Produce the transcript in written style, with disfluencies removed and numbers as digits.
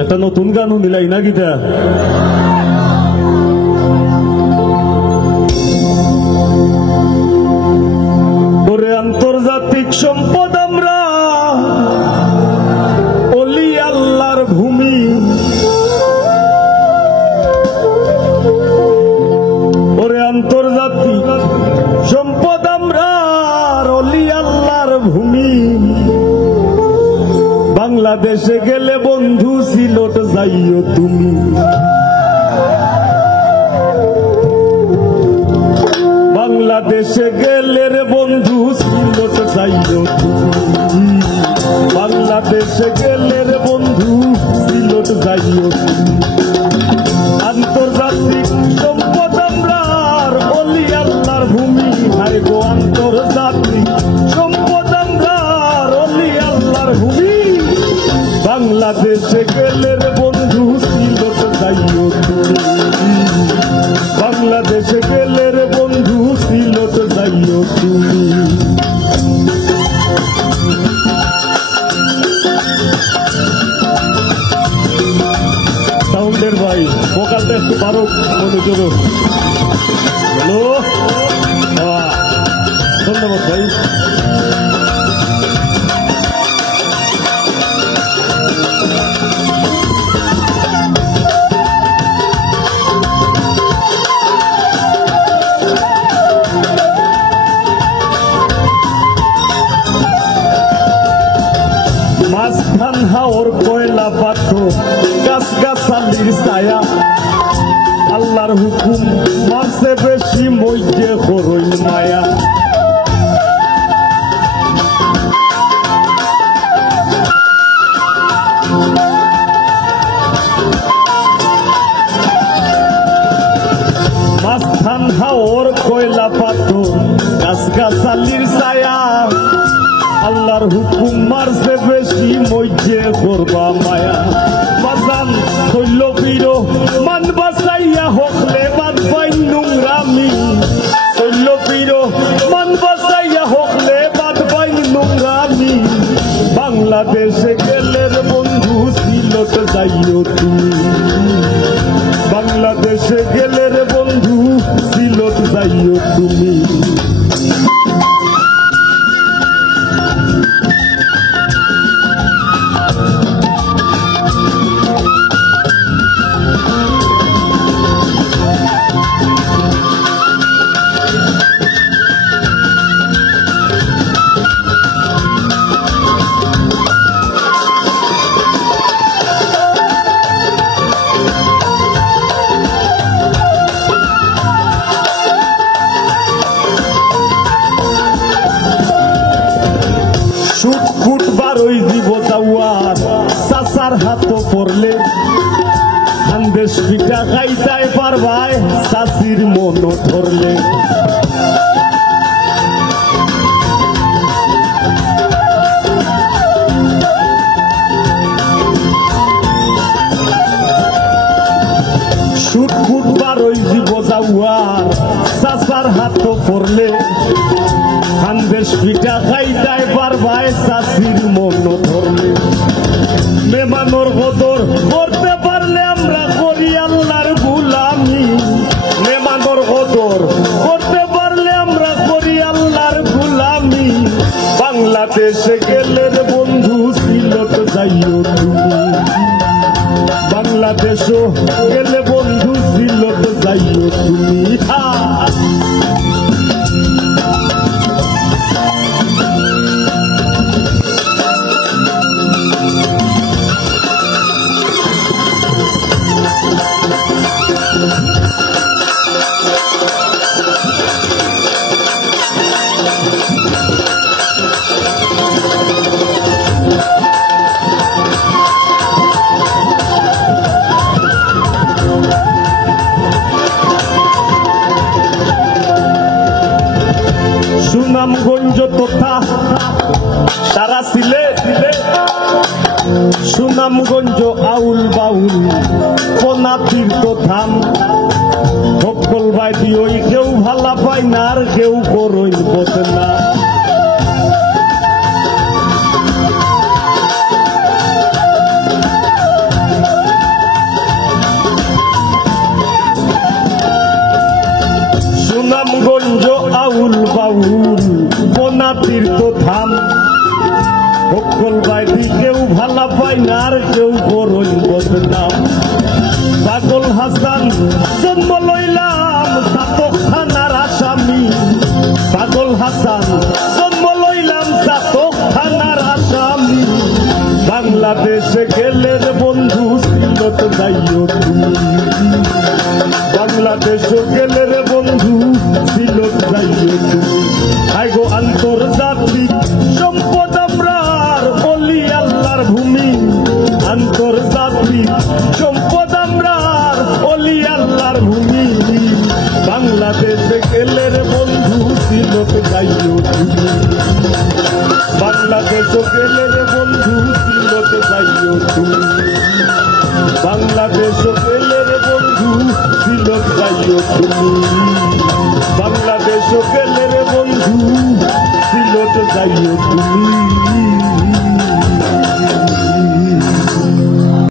একটা নতুন গানও নিলাই না গীতা ওরে আন্তর্জাতিক সম্পদ আমরা অলি আল্লাহর ভূমি ওরে আন্তর্জাতিক সম্পদ আমরা অলি আল্লাহর ভূমি বাংলাদেশে গেলে বন্ধু সিলেট যাইও তুমি বাংলাদেশে গেলে রে বন্ধু সিলেট যাইও তুমি বাংলাদেশে গেলে রে বন্ধু সিলেট যাইও তুমি আন্তর্জাতিক সম্পদ আমরা অলি আল্লাহর ভূমি হায় গো আন্তর্জাতিক সম্পদ আমরা অলি আল্লাহর ভূমি বাংলাদেশে গেলে রে বন্ধু সিলেট যাইও তুমি বাংলাদেশে গেলে রে বন্ধু সিলেট যাইও তুমি সাউন্ডের ভাই ভোকালটা একটু পারো মনোযোগ হ্যালো ধন্যবাদ ভাই মাঝখান হাওর কয়লা পাথর গাছ গাছালির ছায়া আল্লাহর হুকুম মারছে বেশি মইজে হরই মায়া মাঝখান হাওর কয়লা পাথর গাছ গাছালির ছায়া আল্লাহর হুকুম মারছে বেশি মইজে করবা মায়া বাজান হইল বীরো মান বাসাইয়া হকলে বাদ পাই নোংরামি হইল বীরো মান বাসাইয়া হকলে বাদ পাই নোংরামি বাংলাদেশে গেলে বন্ধু সিলেট যাইও তুমি বাংলাদেশে গেলে বন্ধু সিলেট যাইও তুমি ফুটবার ওই জীব যাওয়ার চাচার হাত পড়লে খানদেশ পিঠা খাইতাই পারবাই চাচির মন ধরলে সুট ফুটবার ওই জীব যাওয়ার চাচার হাত পড়লে খানদেশ পিঠা খাইতাই পারবাই চাচির মন ধরলে মেমানোর কদর করতে পারলে আমরা করি আল্লাহর গোলামি মেমানোর কদর করতে পারলে আমরা করি আল্লাহর গোলামি বাংলাদেশে গেলে বন্ধু সিলেট যাইও তুমি বাংলাদেশও গেলে বন্ধু সিলেট যাইও তুমি সুনামগঞ্জ তথা সারা সিলেট সুনামগঞ্জ আউল বাউল কোনা তীর্থ ধাম সকল বাইদি ওই কেউ ভালা পায় না আর কেউ করই বসে না কেউ করই বদনাম। পাগল হাসান জন্ম লইলাম চাতক থানার আসামি। পাগল হাসান জন্ম লইলাম চাতক থানার আসামি। বাংলাদেশে গেলে রে বন্ধু সিলত যাইও তুমি। বাংলাদেশে গেলে রে বন্ধু সিলত যাইও তুমি। আইগো আন্তর্জাতিক সম্পদ আমরার বলি আল্লাহর ভূমি। আন্তর্জাতিক সম্পদ আমরার বলি আল্লাহর ভূমি। বাংলাদেশে গেলে রে বন্ধু সিলত যাইও তুমি। বাংলাদেশে গেলে রে বন্ধু সিলত যাইও তুমি। বাংলাদেশে গেলে রে বন্ধু সিলত যাইও তুমি। বাংলাদেশে গেলে রে বন্ধু সিলত যাইও তুমি।